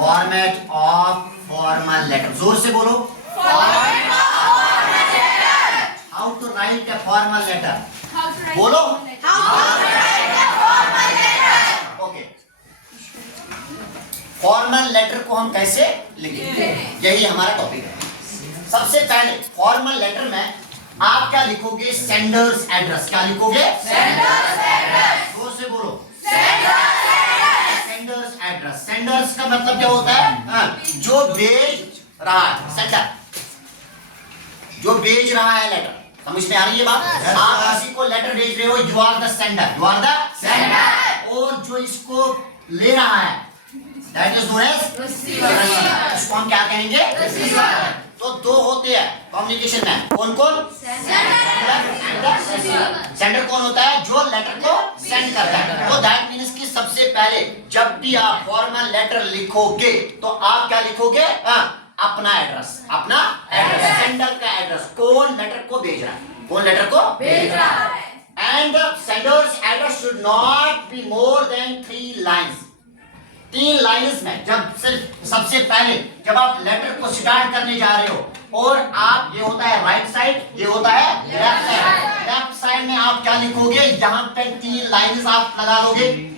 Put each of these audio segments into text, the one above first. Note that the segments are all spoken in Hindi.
फॉर्मेट ऑफ फॉर्मल लेटर, जोर से बोलो। How to write a formal letter, बोलो। ओके, फॉर्मल लेटर को हम कैसे लिखेंगे, यही हमारा टॉपिक है। सबसे पहले फॉर्मल लेटर में आप क्या लिखोगे, सेंडर्स एड्रेस। क्या लिखोगे, सेंडर्स एड्रेस। जोर से बोलो, सेंडर्स एड्रेस। सेंडर्स का मतलब क्या होता है, जो भेज रहा है, सेंडर जो भेज रहा है लेटर। समझ में आ रही है बात? आप किसी को लेटर भेज रहे हो, you are the sender, you are the sender. और जो इसको ले रहा है, that is known as receiver. इसको हम क्या कहेंगे, रिसीवर। तो दो होते हैं कम्युनिकेशन में, कौन कौन, सेंडर कौन होता है, जो लेटर को सेंड करता है। तो दैट मीन्स कि सबसे पहले जब भी आप फॉर्मल लेटर लिखोगे तो आप क्या लिखोगे, अपना एड्रेस, अपना एड्रेस, सेंडर का एड्रेस, कौन लेटर को भेज रहा है, कौन लेटर को भेज रहा है। And the sender's address should not be more than 3 lines. 3 lines में जब सिर्फ सबसे पहले जब आप लेटर को स्टार्ट करने जा रहे हो और आप, ये होता है राइट साइड, ये होता है लेफ्ट साइड। लेफ्ट साइड में आप क्या लिखोगे, यहाँ पे 3 लाइन्स आप लगा लोगे,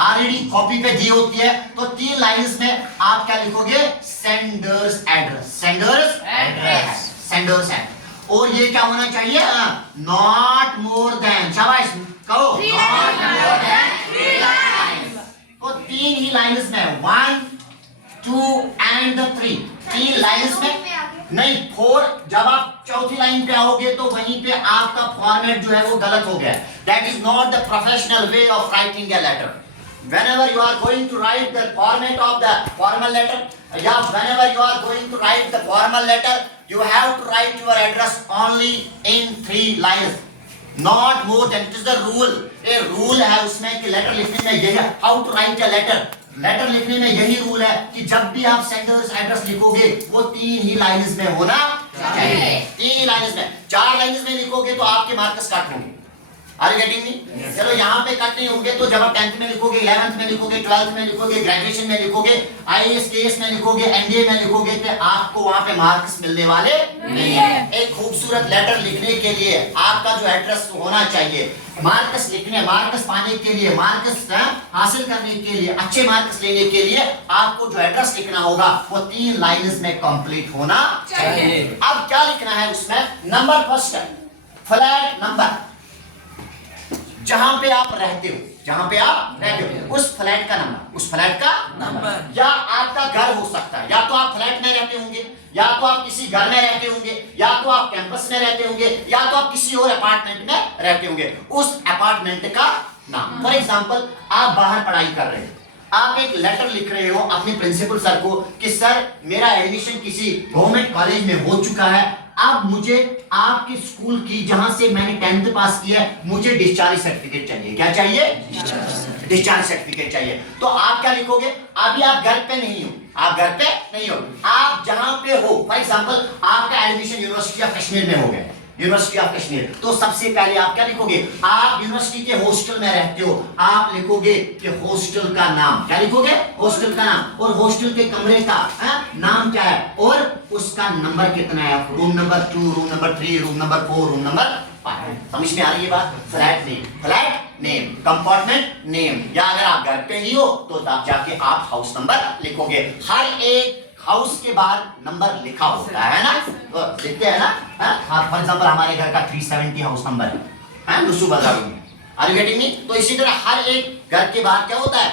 ऑलरेडी कॉपी पे दी होती है। तो 3 लाइन्स में आप क्या लिखोगे, sender's address, sender's address, sender's address. और ये क्या होना चाहिए, नॉट मोर देन, शाबाश कहो, नॉट मोर देन 3 लाइन्स। तो 3 ही लाइन्स में, 1 2 एंड 3, 3 लाइन्स में नहीं, 4। जब आप चौथी लाइन पे आओगे तो वहीं पे आपका फॉर्मेट जो है वो गलत हो गया। That is not the professional way of writing a letter. Whenever you are going to write the format of the formal letter, whenever you are going to write the formal letter, you have to write your address only in 3 lines, not more than. It is the rule. A rule है उसमें कि लेटर लिखने में यही, how to write a letter, letter लिखने में यही रूल है कि जब भी आप सेंडर्स एड्रेस लिखोगे वो 3 ही लाइन्स में होना चाहिए। 3 ही लाइन्स में, 4 लाइन्स में लिखोगे तो आपके मार्क्स कट होंगे। Are you getting me? चलो यहाँ पे कट नहीं होंगे तो जब आप 10th में लिखोगे, 11th में लिखोगे, 12th में लिखोगे, ग्रेजुएशन में लिखोगे, IAS केस में लिखोगे, NDA में लिखोगे, तो आपको वहाँ पे मार्क्स मिलने वाले नहीं है। एक खूबसूरत लेटर लिखने के लिए आपका जो एड्रेस होना चाहिए, मार्क्स लिखने, मार्क्स पाने के लिए, मार्क्स हासिल करने के लिए, अच्छे मार्क्स लेने के लिए आपको जो एड्रेस लिखना होगा वो 3 लाइन्स में कंप्लीट होना चाहिए। अब क्या लिखना है उसमें, नंबर फर्स्ट है, फ्लैट नंबर, जहां पे आप रहते हो, जहां पे आप रहते हो उस फ्लैट का नंबर, उस फ्लैट का नंबर। या आपका घर हो सकता है, या तो आप फ्लैट में रहते होंगे, या तो आप किसी घर में रहते होंगे, या तो आप कैंपस में रहते होंगे, या तो आप किसी और अपार्टमेंट में रहते होंगे, उस अपार्टमेंट का नाम। फॉर एग्जांपल, आप बाहर पढ़ाई कर रहे हो, आप एक लेटर लिख रहे हो अपने प्रिंसिपल सर को कि सर मेरा एडमिशन किसी गवर्नमेंट कॉलेज में हो चुका है, अब मुझे आपके स्कूल की, जहां से मैंने 10th पास किया है, मुझे डिस्चार्ज सर्टिफिकेट चाहिए। क्या चाहिए, डिस्चार्ज सर्टिफिकेट चाहिए। तो आप क्या लिखोगे, अभी आप घर पे नहीं हो, आप घर पे नहीं हो, आप जहां पे हो, फॉर एग्जांपल आपका एडमिशन यूनिवर्सिटी ऑफ कश्मीर में हो गया, यूनिवर्सिटी ऑफ कश्मीर, तो सबसे पहले आप क्या लिखोगे, आप यूनिवर्सिटी के हॉस्टल में रहते हो, आप लिखोगे कि हॉस्टल का नाम, क्या लिखोगे, हॉस्टल का नाम, और हॉस्टल के कमरे का नाम क्या है, और उसका नंबर कितना है, room number 2, room number 3, room number 4, room number 5। समझ में आ रही है बात? Flat name, flat name, compartment name, या अगर आप घर पे ही हो तो आप जाके आप हाउस नंबर लिखोगे। हर एक हाउस के बाद नंबर लिखा होता है ना, तो लिखते हैं ना। फॉर एग्जांपल हमारे घर का 370 हाउस नंबर है, लुसू बाजार में। Are you getting me? तो इसी तरह हर एक घर के बाद क्या होता है,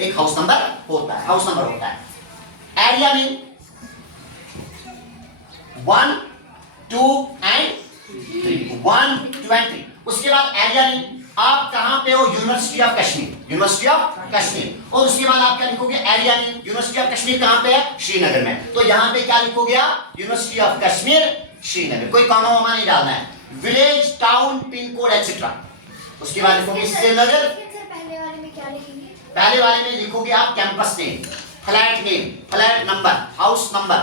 एक हाउस नंबर होता है, हाउस नंबर होता है। एरिया में 1 2 एंड 3, 1 2 एंड 3। उसके बाद एरिया में आप कहां पे हो, university of Kashmir, university of Kashmir. और उसके बाद आप क्या लिखोगे, एरिया में यूनिवर्सिटी ऑफ कश्मीर कहां पे है, श्रीनगर में, तो यहां पे क्या लिखोगे आप, यूनिवर्सिटी ऑफ कश्मीर श्रीनगर, कोई कॉमा वॉमा नहीं डालना है, village, town, pin code etcetera. उसके बाद लिखोगे श्रीनगर। पहले वाले में क्या लिखेंगे, पहले वाले में लिखोगे आप campus name, flat name, flat number, house number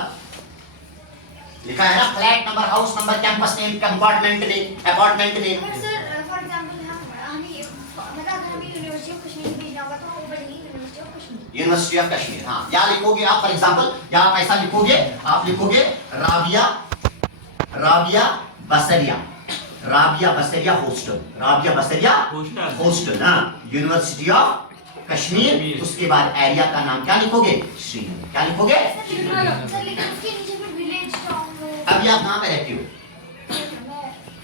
लिखा है ना, flat number, house number, campus name, compartment name, apartment name. University of Kashmir. हाँ, क्या लिखोगे आप? फॉर एग्जांपल यहाँ आप ऐसा लिखोगे, आप लिखोगे राबिया बसरिया हॉस्टल, राबिया बसरिया हॉस्टल। हाँ, यूनिवर्सिटी ऑफ कश्मीर। उसके बाद एरिया का नाम क्या लिखोगे? श्रीनगर। क्या लिखोगे? सर लेकिन उसके नीचे फिर विलेज टाउन। अभी आप कहाँ पे रहती हो?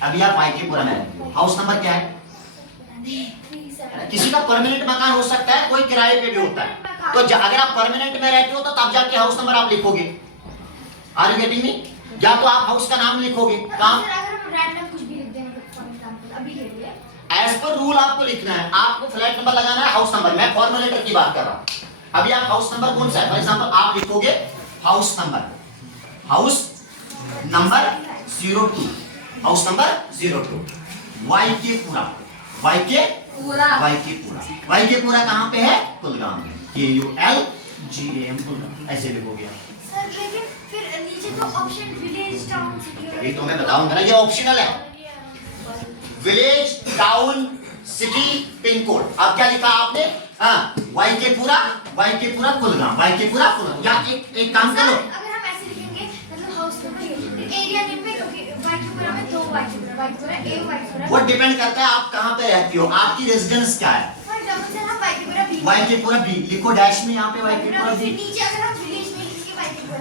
अभी आप वाईकेपुरा में रहती हो। हाउस नंबर क्या है? किसी का परमानेंट मकान हो सकता है, कोई किराए पे भी होता है। तो अगर आप परमानेंट में रहते हो तो तब जाके हाउस नंबर आप लिखोगे। Are you getting me? या तो आप हाउस का नाम लिखोगे। काम अगर हम रैंडम कुछ भी लिख दें, मतलब फॉर एग्जांपल अभी ले लिए, एज पर रूल आपको लिखना है, आपको फ्लैट नंबर लगाना है, हाउस नंबर। मैं फॉर्मल लेटर की बात कर रहा हूं। अभी आप हाउस नंबर कौन सा है? फॉर एग्जांपल आप लिखोगे हाउस नंबर 02, हाउस नंबर 02, वाईकेपुरा कहां पे है? कुलगाम में। KULGAM कुलगाम, ऐसे लिखोगे आप। सर लेकिन फिर नीचे तो ऑप्शन विलेज टाउन सिटी, ये तो मैं बताऊंगा ना, ये ऑप्शनल है। Village town city pin code. अब क्या लिखा आपने? हाँ, वाईकेपुरा कुलगाम, या एक काम करो, अगर हम ऐसे लिखेंगे मतलब हाउस नंबर एरिया नेम में, क्योंकि वाईकेपुरा में 2 वाईकेपुरा ए वाईकेपुरा, वो डिपेंड करता है आप कहां पे रहती हो, आपकी रेजिडेंस क्या है। फॉर एग्जांपल सर हम वाईकेपुरा बी लिखो, डैश में यहाँ पे वाईकेपुरा बी। नीचे अगर हम विलेज में लिख के वाईकेपुरा,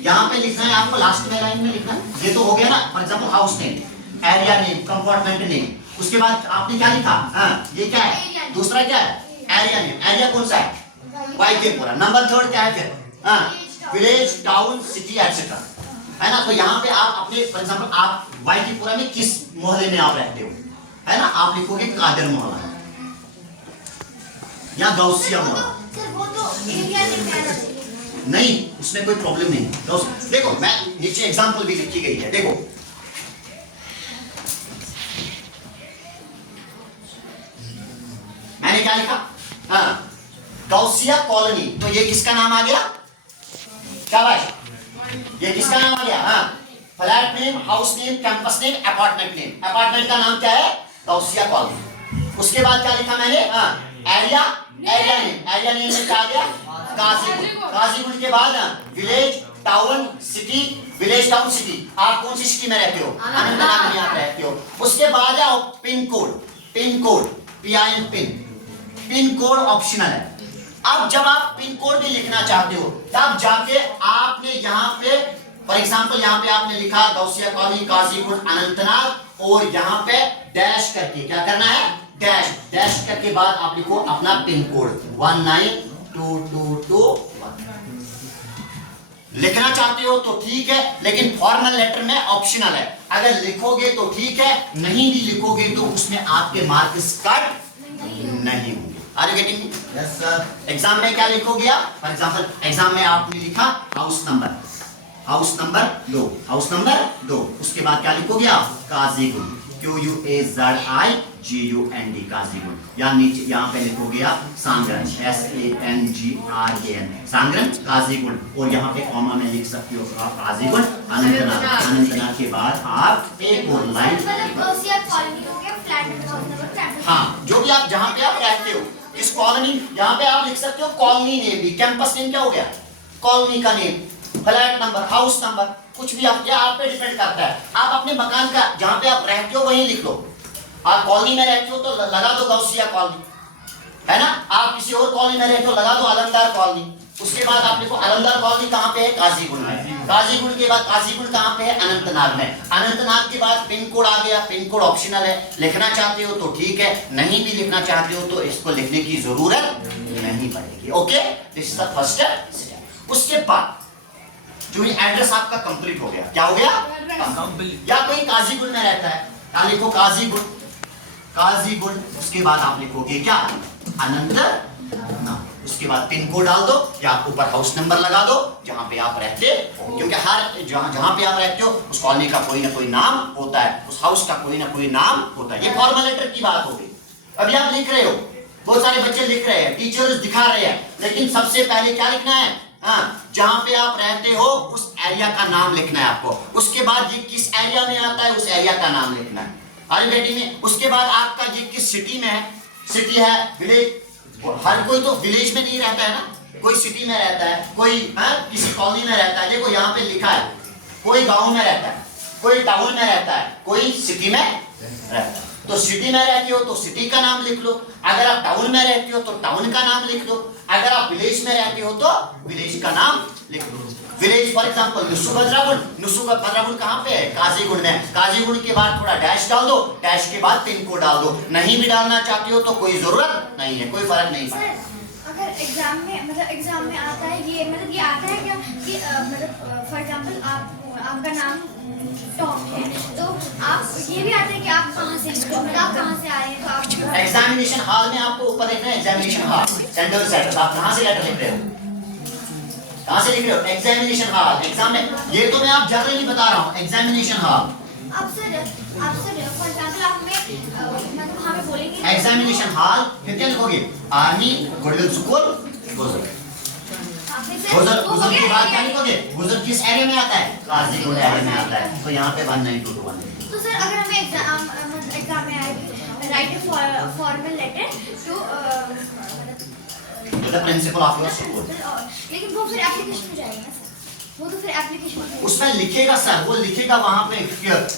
यहाँ पे लिखना है आपको, लास्ट में लाइन में लिखना है। ये तो हो गया ना। For example house name, area name, compartment name. उसके बाद आपने क्या लिखा? हाँ, ये क्या है? दूसरा क्या है? Area name. एरिया कौन सा है? वाईकेपुरा। नंबर 3 क्या है फिर? हाँ, विलेज टाउन सिटी एटसेट्रा, है ना। तो यहाँ पे आप अपने फॉर एग्जांपल आप वाईकेपुरा में किस मोहल्ले में आप रहते हो, है ना, आप लिखोगे कादर मोहल्ला या गौसिया मोहल्ला। सर वो तो एरिया नेम में आना चाहिए। नहीं, उसमें कोई प्रॉब्लम नहीं। देखो मैं नीचे एग्जांपल भी लिखी गई है, देखो मैंने क्या लिखा? हाँ, गौसिया कॉलोनी। तो ये किसका नाम आ गया? क्या भाई, ये किसका नाम आ गया? हाँ, flat name, house name, campus name, apartment name. Apartment का नाम क्या है? गौसिया कॉलोनी। उसके बाद क्या लिखा मैंने? हाँ, एरिया नेम में क्या आ गया? काजीगुंड के बाद विलेज टाउन सिटी। आप कौन सी सिटी में रहते हो? अनंतनाग में आप रहते हो। उसके बाद आओ pin code pin code optional है। अब जब आप पिन कोड भी लिखना चाहते हो तब जाके आपने यहाँ पे फॉर एग्जांपल यहाँ पे आपने लिखा गौसिया कॉलोनी काजीगुंड अनंतनाग, और यहाँ पे डैश करके क्या करना है? डैश करके बाद आप लिखो अपना पिन कोड 1922221। लिखना चाहते हो तो ठीक है, लेकिन फॉर्मल लेटर में ऑप्शनल है। अगर लिखोगे तो ठीक है, नहीं भी लिखोगे तो उसमें आपके मार्क्स कट नहीं होंगे। Are you getting? Yes sir. Exam में क्या लिखोगे आप? फॉर एग्जांपल एग्जाम में आपने लिखा हाउस नंबर 2। उसके बाद क्या लिखोगे आप? काजीगुंड, QUAZIGUND काजीगुंड। या नीचे यहाँ पे लिखोगे आप सांगरन, SANGRAN सांगरन काजीगुंड, और यहाँ पे कॉमा में लिख सकते हो आप काजीगुंड अनंतनाग के बाद आप एक और लाइन, गौसिया कॉलोनी हो गया, फ्लैट नंबर, कैंपस। हाँ, जो भी आप जहाँ पे आप रहते हो इस कॉलोनी, यहाँ पे आप लिख सकते हो कॉलोनी नेम भी। कैंपस नेम क्या हो गया? कॉलोनी का name, flat number, house number, कुछ भी आप, या आप पे डिपेंड करता है। आप अपने मकान का जहाँ पे आप रहते हो वहीं लिख लो। आप कॉलोनी में रहते हो तो लगा दो गौसिया कॉलोनी, है ना। आप किसी और कॉलोनी में रहते हो लगा दो अलमदार कॉलोनी। उसके बाद आप लिखो अलमदार कॉलोनी कहाँ पे है? काजीगुंड में। काजीगुंड के बाद काजीगुंड कहाँ पे है? अनंतनाग में। अनंतनाग के बाद पिन कोड आ गया। पिन कोड ऑप्शनल है, लिखना चाहते हो तो ठीक है, नहीं भी लिखना चाहते हो तो इसको लिखने की जरूरत नहीं पड़ेगी। Okay, this is the first step. उसके बाद जो ये एड्रेस आपका कंप्लीट हो गया, क्या हो गया? या कोई काजीगुंड में रहता है, क्या लिखो? काजीगुंड। उसके बाद आप लिखोगे क्या? अनंतनाग। उसके बाद पिन कोड डाल दो या ऊपर हाउस नंबर लगा दो जहां पे आप रहते हो, क्योंकि हर जहां पे आप रहते हो उस कॉलोनी का कोई ना कोई नाम होता है, उस हाउस का कोई ना कोई नाम होता है। ये फॉर्मल लेटर की बात हो गई। अभी आप लिख रहे हो, बहुत सारे बच्चे लिख रहे हैं, टीचर्स दिखा रहे हैं, लेकिन सबसे पहले क्या लिखना है? हाँ, जहां पे आप रहते हो उस एरिया का नाम लिखना है आपको। उसके बाद ये किस एरिया में आता है उस एरिया का नाम लिखना है। Are you getting me? उसके बाद आपका ये किस सिटी में है? सिटी है विलेज हर कोई तो विलेज में नहीं रहता है ना, कोई सिटी में रहता है, कोई किसी कॉलोनी में रहता है। देखो यहाँ पे लिखा है, कोई गांव में रहता है, कोई टाउन में रहता है, कोई सिटी में रहता है। तो सिटी में रहती हो तो सिटी का नाम लिख लो, अगर आप टाउन में रहती हो तो टाउन का नाम लिख लो, अगर आप विलेज में रहती हो तो विलेज का नाम लिख लो। विलेज फॉर एग्जांपल नुसु भद्रागुण, नुसु का भद्रागुण कहाँ पे है? काजीगुण में। काजीगुण के बाद थोड़ा डैश डाल दो, डैश के बाद पिन कोड डाल दो। नहीं भी डालना चाहती हो तो कोई जरूरत नहीं है, कोई फर्क नहीं पड़ेगा। अगर एग्जाम में मतलब एग्जाम में आता है ये, मतलब ये आता है क्या कि मतलब फॉर एग्जांपल आपका नाम टॉम है, तो आप ये भी आता है कि आप कहाँ से, मतलब आप कहाँ से आए हैं, तो आप एग्जामिनेशन हॉल में आपको ऊपर देखना है एग्जामिनेशन हॉल, सेंटर सेट। आप कहाँ से लेटर लिख रहे हो? कहाँ से लिख रहे हो? Examination hall. एग्जाम में ये तो मैं आप जनरली बता रहा हूँ, एग्जामिनेशन हॉल। आप सर फॉर एग्जांपल आप में मतलब वहाँ पे बोलेंगे एग्जामिनेशन हॉल, फिर क्या लिखोगे? आर्मी गुडविल स्कूल गुजर। गुजर के बाद क्या लिखोगे? गुजर किस एरिया में आता है? काजीगुंड एरिया में आता है। तो यहाँ पे 19221। तो सर अगर हमें एग्जाम में आए write a formal letter to the principal of your school, लेकिन वो फिर एप्लीकेशन में जाएगा ना सर, वो तो फिर एप्लीकेशन में उसमें लिखेगा सर, वो लिखेगा वहां पे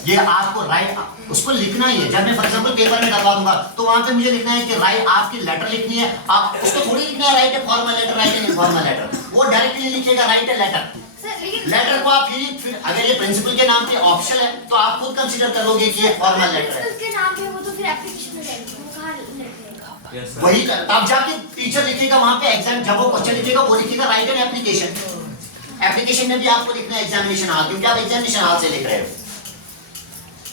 ये आपको राइट, उसको लिखना ही है। जब मैं फॉर एग्जांपल पेपर में डलवा दूंगा तो वहां पे मुझे लिखना है कि राइट, आपकी लेटर लिखनी है। आप उसको थोड़ी लिखना है write a formal letter, write a informal letter. वो डायरेक्टली लिखेगा राइट ए लेटर। लेटर को आप फिर अगर ये प्रिंसिपल के नाम पे ऑप्शन है तो आप खुद कंसीडर करोगे कि ये फॉर्मल लेटर है। उसके नाम पे वो तो फिर एप्लीकेशन में जाएगा, वो कहां लिखेगा? वही कर, आप जाके टीचर लिखेगा वहां पे एग्जाम, जब वो क्वेश्चन लिखेगा वो लिखेगा राइट एन एप्लीकेशन। एप्लीकेशन में भी आपको लिखना है एग्जामिनेशन हॉल, क्योंकि आप एग्जामिनेशन हॉल से लिख रहे हो।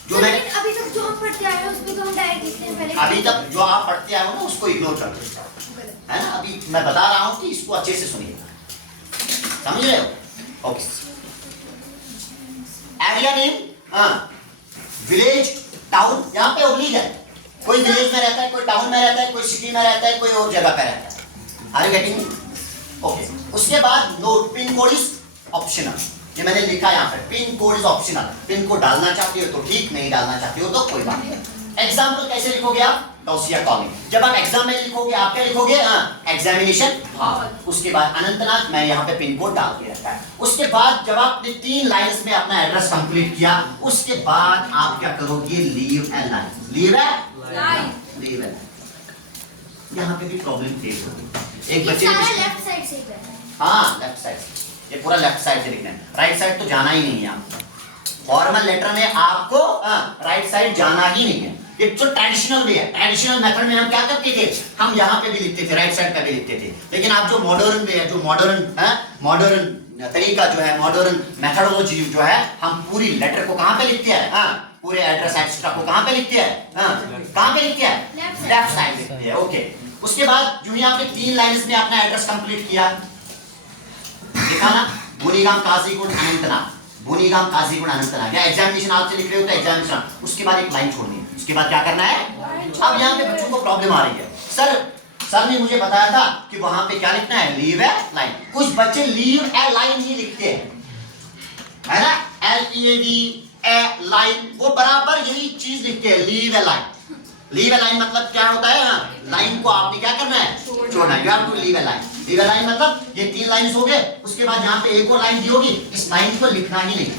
जो मैं अभी तक जो हम पढ़ते आए हैं उसमें तो हम डायरेक्ट लिखते हैं पहले। अभी तक जो आप पढ़ते आए हो ना उसको इग्नोर कर दो, है ना। अभी मैं बता रहा हूं कि इसको अच्छे से सुनिए, समझ रहे हो? Okay. Area name, village, town, यहाँ पे ओब्लिक है। कोई विलेज में रहता है, कोई टाउन में रहता है, कोई सिटी में रहता है, कोई और जगह पे रहता है। Are you getting me? Okay. उसके बाद note, pin code is optional. ये मैंने लिखा यहाँ पे, pin code is optional. Pin code डालना चाहती हो तो ठीक, नहीं डालना चाहती हो तो कोई बात नहीं। एग्जाम्पल कैसे लिखोगे आप? गौसिया कॉलोनी। जब आप एग्जाम में लिखोगे आप क्या लिखोगे? Examination hall. उसके बाद अनंतनाग, मैं यहाँ पे पिन कोड डाल के रखा है। उसके बाद जब आपने 3 लाइन्स में अपना एड्रेस कंप्लीट किया, उसके बाद आप क्या करोगे? Leave a line. Leave a line, leave a line. यहाँ पे भी प्रॉब्लम फेस होगी। एक बच्चे सारा लेफ्ट साइड से है। हाँ, लेफ्ट साइड से, ये पूरा लेफ्ट साइड से लिखना है, राइट साइड तो जाना ही नहीं है आपको। फॉर्मल लेटर में आपको राइट साइड जाना ही नहीं है। ये जो ट्रेडिशनल वे है, ट्रेडिशनल मेथड में हम क्या करते थे? हम यहाँ पे भी लिखते थे, राइट साइड पे भी लिखते थे। लेकिन आप जो मॉडर्न वे है, जो मॉडर्न तरीका जो है, मॉडर्न मेथडोलॉजी जो है, हम पूरी लेटर को कहाँ पे लिखते हैं? पूरे एड्रेस एक्स्ट्रा को कहाँ पे लिखते हैं? कहाँ पे लिखते हैं? लेफ्ट साइड लिखते हैं। ओके। उसके बाद जो ही आपने 3 लाइन्स में अपना एड्रेस कंप्लीट किया, लिखा ना, बुनीगाम काजीगुंड अनंतनाग, बुनीगाम काजीगुंड अनंतनाग, या एग्जामिनेशन आप से लिख रहे हो तो एग्जामिनेशन, उसके बाद एक लाइन छोड़नी है। उसके बाद क्या करना है? अब यहाँ पे बच्चों को प्रॉब्लम आ रही है, सर ने मुझे बताया था कि वहां पे क्या लिखना है? Leave a line. कुछ बच्चे लीव ए लाइन ही लिखते हैं, है ना, LEAV ए लाइन, वो बराबर यही चीज लिखते हैं, leave a line. Leave a line मतलब क्या होता है? लाइन को आपने क्या करना है? छोड़ना है। You have to leave a line. Leave a line मतलब ये 3 लाइन हो गए, उसके बाद यहाँ पे एक और लाइन दी होगी, इस लाइन को लिखना ही नहीं है।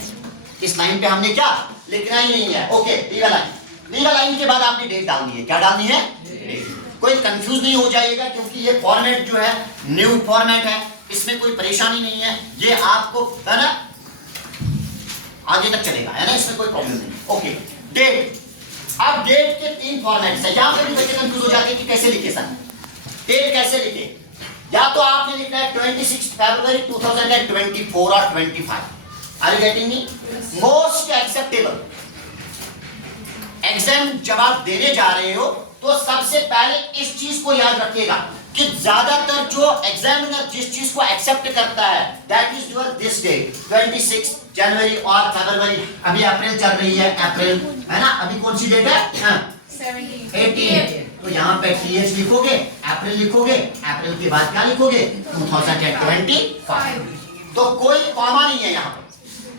इस लाइन पे हमने क्या लिखना ही नहीं है। Okay, leave a line. Leave a line के बाद आपने डेट डालनी है। क्या डालनी है? डेट। कोई कंफ्यूज नहीं हो जाएगा, क्योंकि ये फॉर्मेट जो है न्यू फॉर्मेट है, इसमें कोई परेशानी नहीं है। ये आपको, है ना, आगे तक चलेगा, है ना, इसमें कोई प्रॉब्लम नहीं। Okay, date. अब डेट के 3 फॉर्मेट्स हैं। यहाँ पे भी बच्चे कंफ्यूज हो जाते हैं कि कैसे लिखे सर, डेट कैसे लिखे। या तो आपने लिखना है 26 फरवरी 2024 और 25। Are you getting me? Most acceptable. Exam जब आप देने जा रहे हो तो सबसे पहले इस चीज को याद रखिएगा कि ज्यादातर जो एग्जामिनर जिस चीज को एक्सेप्ट करता है, that is your this date, 26 जनवरी और फरवरी। अभी अप्रैल चल रही है, अप्रैल, है ना, अभी कौन सी डेट है? 18। तो यहाँ पे TH लिखोगे, अप्रैल लिखोगे, अप्रैल के बाद क्या लिखोगे? 2025। तो कोई कॉमा नहीं है यहाँ पे,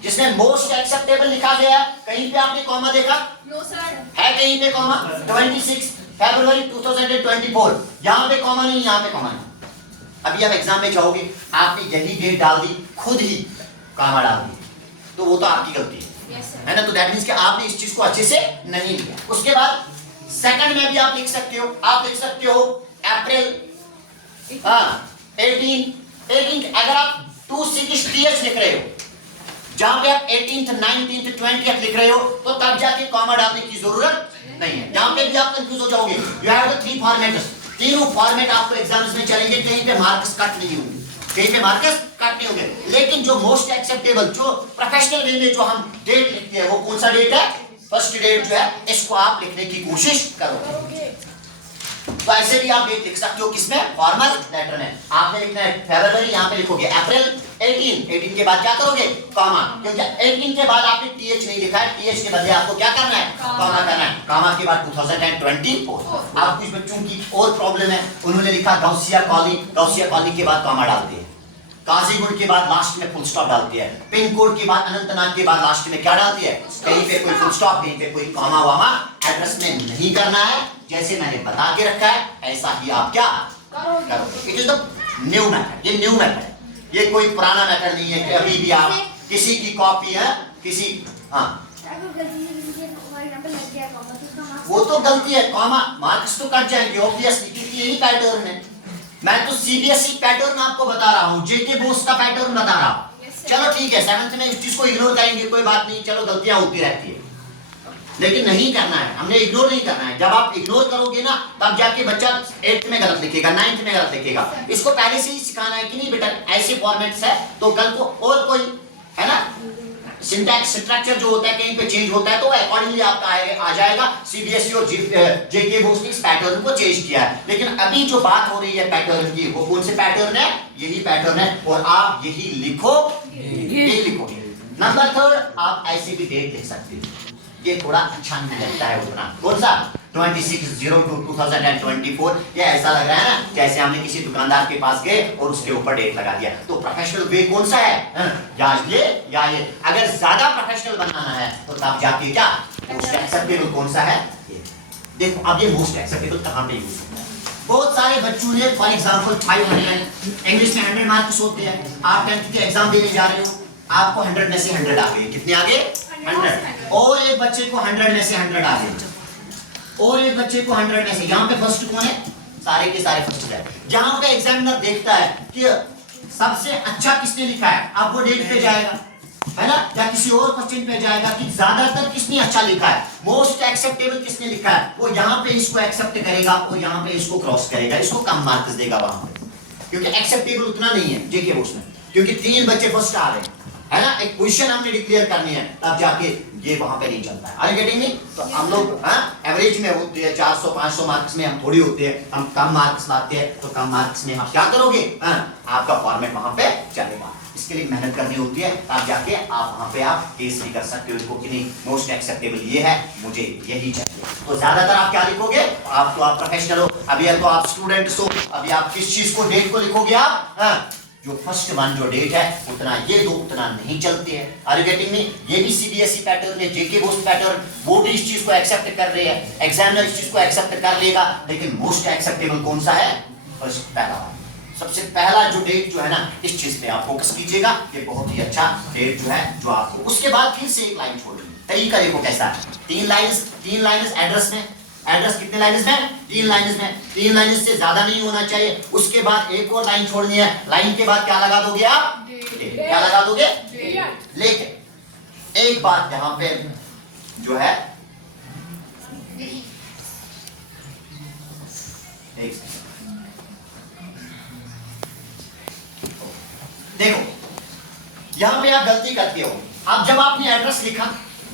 जिसमें मोस्ट एक्सेप्टेबल लिखा गया है। कहीं पे आपने कॉमा देखा? No sir. है कहीं पे कॉमा? 26 फरवरी 2024, यहाँ पे कॉमा नहीं, यहाँ पे कॉमा नहीं। अभी आप एग्जाम में जाओगे, आपने यही डेट डाल दी, खुद ही कॉमा डाल दी, तो वो तो आपकी गलती है ना। तो दैट मींस कि आपने इस चीज को अच्छे से नहीं लिया। उसके बाद सेकंड में भी आप लिख सकते हो, आप लिख सकते हो अप्रैल 18। अगर आप 260 लिख रहे हो, जहां पे आप 18th 19th 20th लिख रहे हो, तो तब जाके कॉमा डालने की जरूरत नहीं है। यहां पे भी आप कंफ्यूज हो जाओगे। यू हैव द 3 फॉर्मेट्स, तीनों फॉर्मेट आपको एग्जाम्स में चलेंगे, कहीं पे मार्क्स कट नहीं होंगे, कहीं पे मार्क्स कट नहीं होंगे। लेकिन जो मोस्ट एक्सेप्टेबल, जो प्रोफेशनल वे में जो हम डेट लिखते हैं, वो कौन सा डेट है? फर्स्ट डेट जो है, इसको आप लिखने की कोशिश करोगे। तो ऐसे भी आप डेट लिख सकते हो, किसमें? फॉर्मल लेटर में। आपने लिखना है फरवरी, यहाँ पे लिखोगे अप्रैल 18 के बाद क्या करोगे? कॉमा, क्योंकि 18 के बाद आपने टीएच नहीं लिखा है, टीएच के बदले आपको क्या करना है? कॉमा करना है। कॉमा के बाद 2024। आप कुछ बच्चों की और प्रॉब्लम है, उन्होंने लिखा गौसिया कॉलोनी, गौसिया कॉलोनी के बाद कॉमा डालते हैं, काजीगुंड के बाद लास्ट में फुल स्टॉप डालती है, पिन कोड के बाद अनंतनाग के बाद लास्ट में क्या डालती है? कहीं पे कोई फुल स्टॉप, कहीं पे कोई कॉमा वामा एड्रेस में नहीं करना है। जैसे मैंने बता के रखा है, ऐसा ही आप क्या करोगे। It is the new method, ये न्यू मेथड है, ये कोई पुराना मेथड नहीं है कि अभी भी आप किसी की कॉपी है, किसी वो तो गलती है, कॉमा मार्क्स तो कट जाएंगे ऑब्वियसली, क्योंकि यही पैटर्न है। मैं तो सीबीएसई पैटर्न आपको बता रहा हूँ, जेके बोर्ड का पैटर्न बता रहा हूँ। चलो ठीक है, 7th में इस चीज को इग्नोर करेंगे, कोई बात नहीं, चलो गलतियां होती रहती है, लेकिन नहीं करना है, हमने इग्नोर नहीं करना है। जब आप इग्नोर करोगे ना, तब जाके बच्चा 8th में गलत लिखेगा, 9th में गलत लिखेगा। इसको पहले से ही सिखाना है कि नहीं बेटा, ऐसे फॉर्मेट्स है तो कल को और कोई है ना सिंटैक्स स्ट्रक्चर जो होता है कहीं पे चेंज होता है, तो अकॉर्डिंगली आपका आ जाएगा। सीबीएसई और जेके बोर्ड ने इस पैटर्न को चेंज किया है, लेकिन अभी जो बात हो रही है पैटर्न की, वो कौन से पैटर्न है? यही पैटर्न है, और आप यही लिखोगे। नंबर 3, आप ऐसे भी डेट लिख सकते हो, ये थोड़ा अच्छा नहीं लगता है उतना। कौन सा? 26/02/2024। ये ऐसा लग रहा है ना जैसे हमने किसी दुकानदार के पास गए और उसके ऊपर डेट लगा दिया। तो प्रोफेशनल वे कौन सा है? या ये। अगर ज्यादा प्रोफेशनल बनाना है तो तब जाके क्या मोस्ट एक्सेप्टेबल कौन सा है? ये देखो, अब ये मोस्ट एक्सेप्टेबल कहां पे यूज होता है? बहुत सारे बच्चों ने फॉर एग्जांपल 500 इंग्लिश में 100 मार्क्स होते हैं, आप 10th के एग्जाम देने जा रहे हो, आपको 100 में से 100 आ गए। कितने आ गए? 100। और एक बच्चे को 100 में से 100 आ गए, और एक बच्चे को 100 में से, यहाँ पे फर्स्ट कौन है? सारे के सारे फर्स्ट है। यहाँ पे एग्जामिनर देखता है कि सबसे अच्छा किसने लिखा है, अब वो डेट पे जाएगा, है ना, या किसी और क्वेश्चन पे जाएगा कि ज्यादातर किसने अच्छा लिखा है, मोस्ट एक्सेप्टेबल किसने लिखा है, वो यहाँ पे इसको एक्सेप्ट करेगा और यहाँ पे इसको क्रॉस करेगा, इसको कम मार्क्स देगा वहां पे, क्योंकि एक्सेप्टेबल उतना नहीं है जेके उसमें, क्योंकि 3 बच्चे फर्स्ट आ रहे हैं, है ना, एक पोजीशन हमने डिक्लेयर करनी है, तब जाके ये वहां पे नहीं चलता है। Are you getting me? तो हम लोग एवरेज में होते हैं 400-500 मार्क्स में हम थोड़ी होते हैं, हम कम मार्क्स लाते हैं, तो कम मार्क्स में आप क्या करोगे? आपका फॉर्मेट वहां पे चलेगा, इसके लिए मेहनत करनी होती है, तब जाके आप वहां पे आप केस भी कर सकते हो इसको कि नहीं मोस्ट एक्सेप्टेबल ये है, मुझे यही चाहिए। तो ज्यादातर आप क्या लिखोगे? आप प्रोफेशनल हो, अभी तो आप स्टूडेंट्स हो, अभी आप किस चीज को डेट को लिखोगे? आप जो फर्स्ट वन जो डेट है उतना, ये दो उतना नहीं चलते हैं। Are you getting me? ये भी सीबीएसई पैटर्न है, जेके बोर्ड पैटर्न, वो भी इस चीज को एक्सेप्ट कर रहे हैं, एग्जामिनर इस चीज को एक्सेप्ट कर लेगा, लेकिन मोस्ट एक्सेप्टेबल कौन सा है? फर्स्ट, पहला, सबसे पहला जो डेट जो है ना, इस चीज पे आप फोकस कीजिएगा, ये बहुत ही अच्छा डेट जो है जो आपको। उसके बाद फिर से एक लाइन छोड़नी, तरीका देखो कैसा है। 3 लाइंस एड्रेस में, एड्रेस कितने लाइन्स में? 3 लाइन्स में, 3 लाइन्स से ज्यादा नहीं होना चाहिए। उसके बाद एक और लाइन छोड़नी है, लाइन के बाद क्या लगा दोगे आप? क्या लगा दोगे? लेकिन एक बात यहाँ पे जो है, देखो यहाँ पे आप गलती करते हो। अब जब आपने एड्रेस लिखा,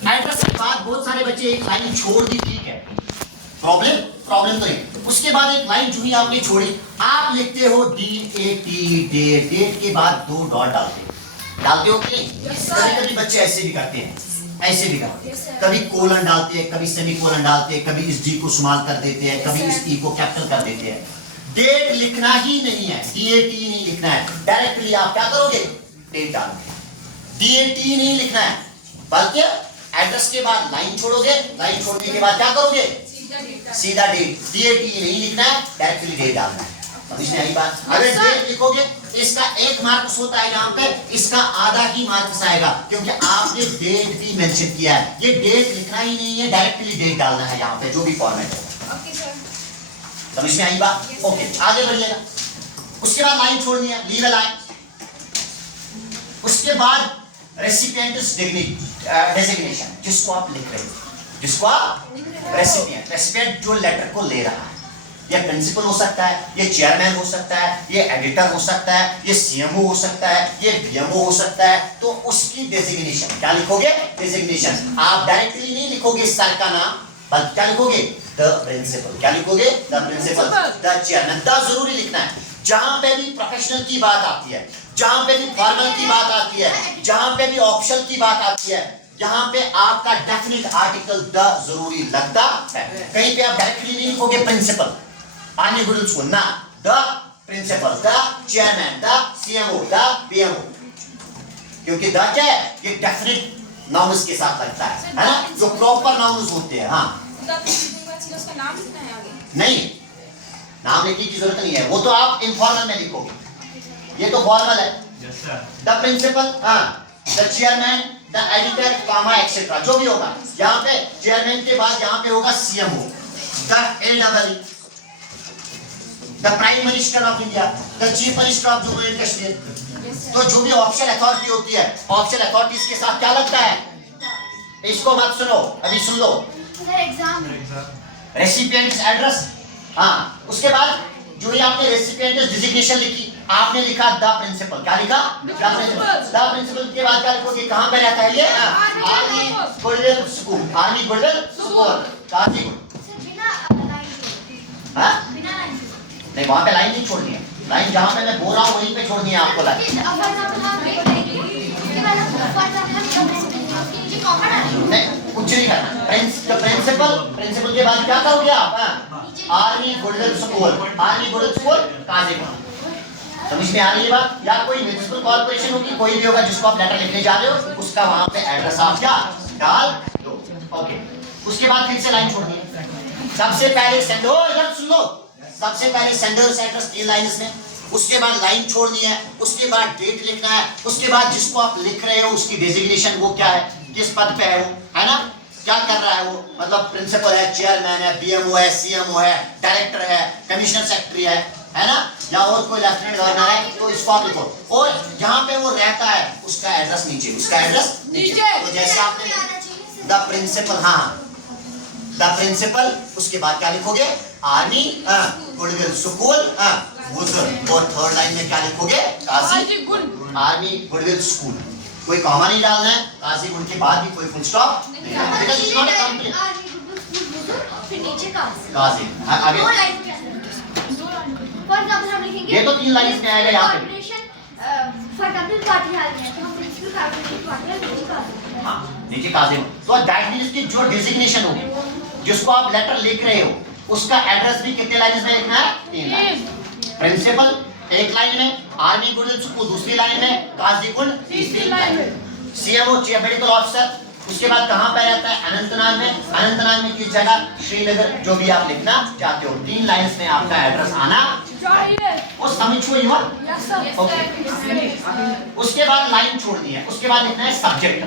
एड्रेस के बाद बहुत सारे बच्चे एक लाइन छोड़ दी, ठीक है, प्रॉब्लम तो नहीं। उसके बाद एक लाइन जो ही आपने छोड़ी, आप लिखते हो DAT, डेट के बाद 2 डॉट डालते हो कि नहीं? कभी बच्चे ऐसे भी करते हैं, ऐसे भी करते हैं, कभी कोलन डालते हैं, कभी सेमीकोलन डालते हैं, कभी इस D को स्मॉल कर देते हैं, कभी इस E को कैपिटल कर देते हैं। डेट लिखना ही नहीं है, DAT नहीं लिखना है, डायरेक्टली आप क्या करोगे? डेट डालोगे, DAT नहीं लिखना है, बल्कि एड्रेस के बाद लाइन छोड़ोगे, लाइन छोड़ने के बाद क्या करोगे? सीधा डेट, DAT नहीं लिखना है, डायरेक्टली डेट डालना है। समझ में आई बात? अगर डेट लिखोगे इसका 1 मार्क्स होता है यहाँ पे, इसका आधा ही मार्क्स आएगा, क्योंकि आपने डेट भी मेंशन किया है। ये डेट लिखना ही नहीं है, डायरेक्टली डेट डालना है यहाँ पे, जो भी फॉर्मेट है। Okay sir. समझ में आई बात? ओके, आगे बढ़िएगा। उसके बाद लाइन छोड़नी है, लीव अ लाइन। उसके बाद रेसिपिएंट्स डेजिग्नेशन, जिसको आप लिख रहे हो, जिसको आप रेसिपिएंट जो लेटर को ले रहा है, ये प्रिंसिपल हो सकता है, ये चेयरमैन हो सकता है, ये एडिटर हो सकता है, ये CMO हो सकता है, ये BMO हो सकता है। तो उसकी डेजिग्नेशन क्या लिखोगे? डेजिग्नेशन। आप डायरेक्टली नहीं लिखोगे सर का नाम, बल्कि क्या लिखोगे? The principal. क्या लिखोगे? The principal, the chairman. The जरूरी लिखना है। जहां पे भी प्रोफेशनल की बात आती है, जहां पे भी फॉर्मल की बात आती है, जहां पे भी ऑप्शनल की बात आती है, यहाँ पे आपका डेफिनेट आर्टिकल द जरूरी लगता है। कहीं पे आप डायरेक्टली नहीं लिखोगे प्रिंसिपल, आर्मी गुड स्कूल ना, the principal, the chairman, the CMO, the BMO, क्योंकि द क्या है? ये डेफिनेट नाउन्स के साथ लगता है ना, जो प्रॉपर नाउन्स होते हैं। हाँ, उसका नाम लिखना है आगे? नहीं, नाम लिखने की जरूरत नहीं है, वो तो आप इनफॉर्मल में लिखोगे, ये तो फॉर्मल है। द प्रिंसिपल, हाँ, the chairman, the editor, comma etcetera, जो भी होगा। यहाँ पे चेयरमैन के बाद यहाँ पे होगा CMO, the LEE, the prime minister of India, the chief minister of Jammu and Kashmir. तो जो भी ऑफिशियल अथॉरिटी होती है, ऑफिशियल अथॉरिटीज के साथ क्या लगता है? इसको मत सुनो, अभी सुन लो। रेसिपिएंट्स एड्रेस, हाँ। उसके बाद जो ही आपने रेसिपिएंट्स डिजिग्नेशन लिखी, आपने लिखा द प्रिंसिपल। क्या लिखा? The principal. द प्रिंसिपल के बाद क्या लिखोगे? कहाँ पे रहता है ये? Army goodwill school, army goodwill school, Qazigund. हाँ, नहीं, वहां पे लाइन नहीं छोड़नी है। लाइन जहाँ पे मैं बोल रहा हूँ वहीं पे छोड़नी है आपको लाइन। नहीं, कुछ नहीं करना। प्रिंसिपल के बाद क्या करोगे आप? Army goodwill school, army goodwill school, Qazigund. समझ में आ रही है बात? या कोई म्युनिसिपल कॉर्पोरेशन होगी, कोई भी होगा जिसको आप लेटर लिखने जा रहे हो, उसका वहां पे एड्रेस आप क्या डाल दो। ओके, उसके बाद फिर से लाइन छोड़नी है। सबसे पहले सेंडर, इधर सुन लो, सबसे पहले सेंडर्स एड्रेस 3 लाइंस में, उसके बाद लाइन छोड़नी है, उसके बाद डेट लिखना है, उसके बाद जिसको आप लिख रहे हो उसकी डेजिग्नेशन वो क्या है, किस पद पे है वो, है ना, क्या कर रहा है वो, मतलब प्रिंसिपल है, चेयरमैन है, BMO है, CMO है, डायरेक्टर है, कमिश्नर सेक्रेटरी है ना, या और कोई लेफ्टिनेंट गवर्नर है, तो इसको आप लिखो। और जहाँ पे वो रहता है उसका एड्रेस नीचे, उसका एड्रेस नीचे। तो जैसे आपने द प्रिंसिपल, हाँ, द प्रिंसिपल, उसके बाद क्या लिखोगे? आर्मी गुडविल स्कूल, और थर्ड लाइन में क्या लिखोगे? Qazigund, army goodwill school. कोई कॉमा नहीं डालना है, काजीगुंड के बाद भी कोई फुल स्टॉप नहीं डालना है, because it's not a complete. फिर नीचे काजी, आगे फॉर एग्जांपल हम लिखेंगे ये तो 3 लाइन में आएगा यहाँ पे। फॉर एग्जांपल पार्टी हाल में है, तो हम प्रिंसिपल कॉर्पोरेशन पार्टी हाल नीचे काजीगुंड। हाँ, नीचे काजीगुंड। तो दैट मींस कि जो डेजिग्नेशन होगी, जिसको आप लेटर लिख रहे हो, उसका एड्रेस भी कितने लाइन में लिखना है? 3 लाइन। प्रिंसिपल 1 लाइन में, आर्मी गुडविल स्कूल दूसरी लाइन में, काजीगुंड तीसरी लाइन में, CMO चीफ मेडिकल ऑफिसर, उसके बाद कहाँ पे रहता है? अनंतनाग में, अनंतनाग में किस जगह? श्रीनगर, जो भी आप लिखना चाहते हो। 3 लाइंस में आपका एड्रेस आना चाहिए। वो समझ हुई हो? ओके। उसके बाद लाइन छोड़नी है, उसके बाद लिखना है सब्जेक्ट।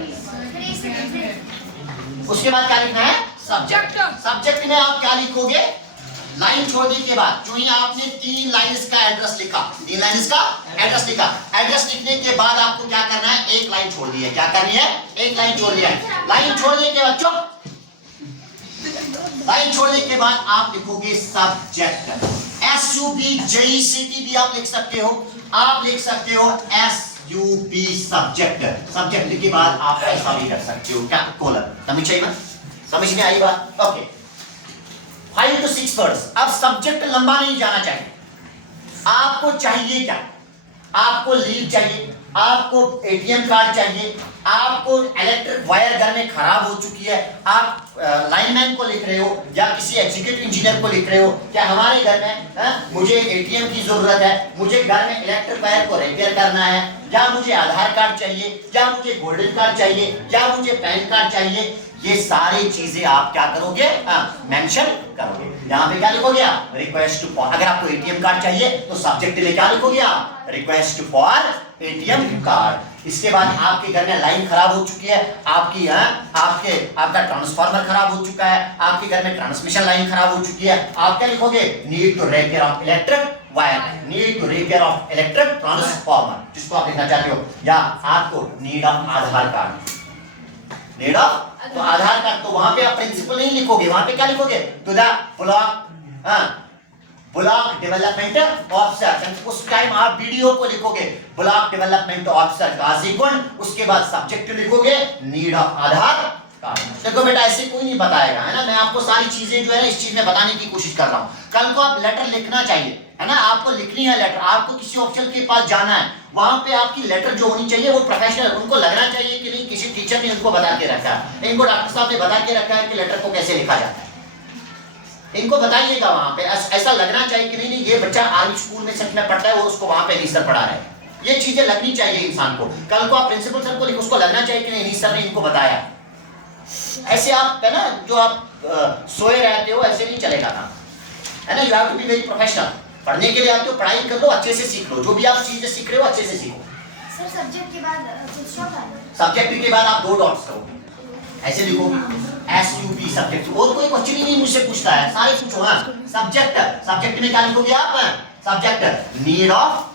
उसके बाद क्या लिखना है? सब्जेक्ट। सब्जेक्ट में आप क्या लिखोगे? लाइन छोड़ने के बाद जो ही आपने 3 लाइंस का एड्रेस लिखा, 3 लाइंस का एड्रेस लिखा, एड्रेस लिखने के बाद आपको क्या करना है? 1 लाइन छोड़नी है। क्या करनी है? 1 लाइन छोड़नी है। लाइन छोड़ने के बाद चुप, लाइन छोड़ने के बाद आप लिखोगे सब्जेक्ट। SUBJECT भी आप लिख सकते हो, आप लिख सकते हो SUB सब्जेक्ट। सब्जेक्ट के बाद आप ऐसा भी कर सकते हो, क्या कोलन। समझ आई बात? समझ में आई बात? Okay, 5 to 6 words. अब सब्जेक्ट लंबा नहीं जाना चाहिए। आपको चाहिए क्या? आपको लीव चाहिए, आपको ATM कार्ड चाहिए, आपको इलेक्ट्रिक वायर घर में खराब हो चुकी है, आप लाइनमैन को लिख रहे हो या किसी एग्जीक्यूटिव इंजीनियर को लिख रहे हो, क्या हमारे घर में मुझे ATM की जरूरत है, मुझे घर में इलेक्ट्रिक वायर को रिपेयर करना है, या मुझे आधार कार्ड चाहिए, या मुझे गोल्डन कार्ड चाहिए, या मुझे पैन कार्ड चाहिए, ये सारी चीजें आप क्या करोगे, मेंशन करोगे। यहाँ पे क्या लिखोगे आप, रिक्वेस्ट फॉर। अगर आपको एटीएम कार्ड चाहिए तो सब्जेक्ट में क्या लिखोगे आप, रिक्वेस्ट फॉर एटीएम कार्ड। इसके बाद आपके घर में लाइन खराब हो चुकी है, आपका ट्रांसफार्मर खराब हो चुका है, आपके घर में ट्रांसमिशन लाइन खराब हो चुकी है, आप क्या लिखोगे, need to repair of electric wire, need to repair of electric transformer, जिसको आप लिखना चाहते हो। या आपको need of Aadhaar card, need of, तो आधार कार्ड, तो वहां पे आप प्रिंसिपल नहीं लिखोगे, वहां पे क्या लिखोगे, to the block development officer. उस टाइम आप वीडियो को लिखोगे ब्लॉक डेवलपमेंट ऑफिसर काजीगुंड, उसके बाद सब्जेक्ट लिखोगे नीड ऑफ आधार कार्ड। देखो बेटा ऐसे कोई नहीं बताएगा, है ना, मैं आपको सारी चीजें जो है इस चीज में बताने की कोशिश कर रहा हूँ। कल को आप लेटर लिखना चाहिए, है ना, आपको लिखनी है लेटर, आपको किसी ऑफिसर के पास जाना है, वहां पे आपकी लेटर जो होनी चाहिए वो प्रोफेशनल, उनको लगना चाहिए कि नहीं किसी टीचर ने उनको बता के रखा है, इनको डॉक्टर साहब ने बता के रखा है कि लेटर को कैसे लिखा जाता है, इनको बताइएगा वहां पे, ऐसा लगना चाहिए कि नहीं ये बच्चा आर्मी स्कूल में संख्या पढ़ता है, वो उसको वहां पे नहीं सर पढ़ा रहा है, ये चीजें लगनी चाहिए इंसान को। कल को आप प्रिंसिपल सर को लिखो, उसको लगना चाहिए कि नहीं सर ने इनको बताया। ऐसे आप, है ना, जो आप सोए रहते हो ऐसे नहीं चलेगा ना, है ना, you have to be very professional. पढ़ने के लिए आप तो पढ़ाई कर लो, अच्छे से सीख लो, जो भी आप चीजें सीख रहे हो अच्छे से सीखो। सर सब्जेक्ट के बाद फुल स्टॉप है, सब्जेक्ट के बाद आप 2 डॉट्स करोगे, ऐसे लिखो SUB सब्जेक्ट। और कोई क्वेश्चन ही नहीं मुझसे पूछता है, सारे पूछो। हाँ, सब्जेक्ट में क्या लिखोगे आप, subject need of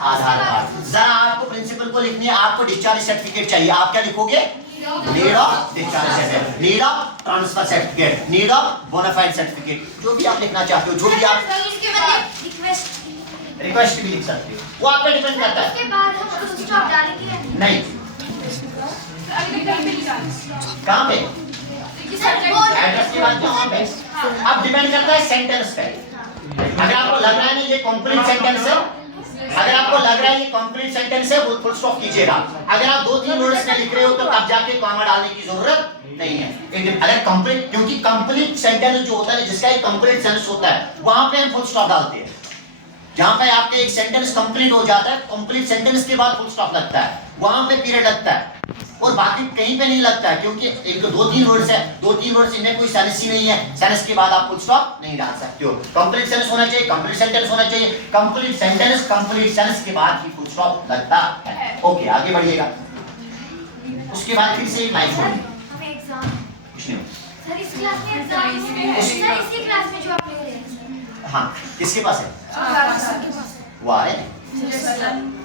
Aadhaar card. जरा आपको प्रिंसिपल को लिखनी है, आपको डिस्चार्ज सर्टिफिकेट चाहिए, आप क्या लिखोगे, need of discharge certificate, need of transfer certificate, need of bonafide certificate, जो भी आप लिखना चाहते हो, जो भी आप, इसके बाद रिक्वेस्ट भी लिख सकते हो, वो आप पे डिपेंड करता है। उसके बाद हम फुल स्टॉप डालेंगे या नहीं? नहीं, अभी तक कहीं पे नहीं डाला। कहाँ पे, सब्जेक्ट एड्रेस के बाद कहाँ पे, अब डिपेंड करता है सेंटेंस पे। अगर आपको लग रहा है ना ये कंप्लीट सेंटेंस है, अगर आपको लग रहा है ये कंप्लीट सेंटेंस है, वो फुल स्टॉप कीजिएगा। अगर आप 2-3 वर्ड्स में लिख रहे हो तो तब जाके कॉमा डालने की जरूरत नहीं है। अगर कंप्लीट, क्योंकि कंप्लीट सेंटेंस जो होता है, जिसका एक कंप्लीट सेंस होता है, वहां पे हम फुल स्टॉप डालते हैं। जहां पे आपके एक सेंटेंस कंप्लीट हो जाता है, कंप्लीट सेंटेंस के बाद फुल स्टॉप लगता है, वहां पे पीरियड लगता है, और बाकी कहीं पे नहीं लगता है, क्योंकि एक तो 2-3 वर्ड्स है, 2-3 वर्ड्स इनमें कोई सेंस ही नहीं है, सेंस के बाद आप फुल स्टॉप नहीं डाल सकते हो। कंप्लीट सेंस होना चाहिए, कंप्लीट सेंटेंस होना चाहिए, कंप्लीट सेंटेंस कंप्लीट सेंस के बाद ही फुल स्टॉप लगता है। ओके, आगे बढ़िएगा। उसके बाद फिर से एक लाइन छोड़िए, हमें एग्जाम कुछ नहीं। सर इस क्लास में एग्जाम सर इसी क्लास में जो आप ले रहे हैं। हाँ, किसके पास है, सर के पास वो आ रहे हैं। सब्जेक्ट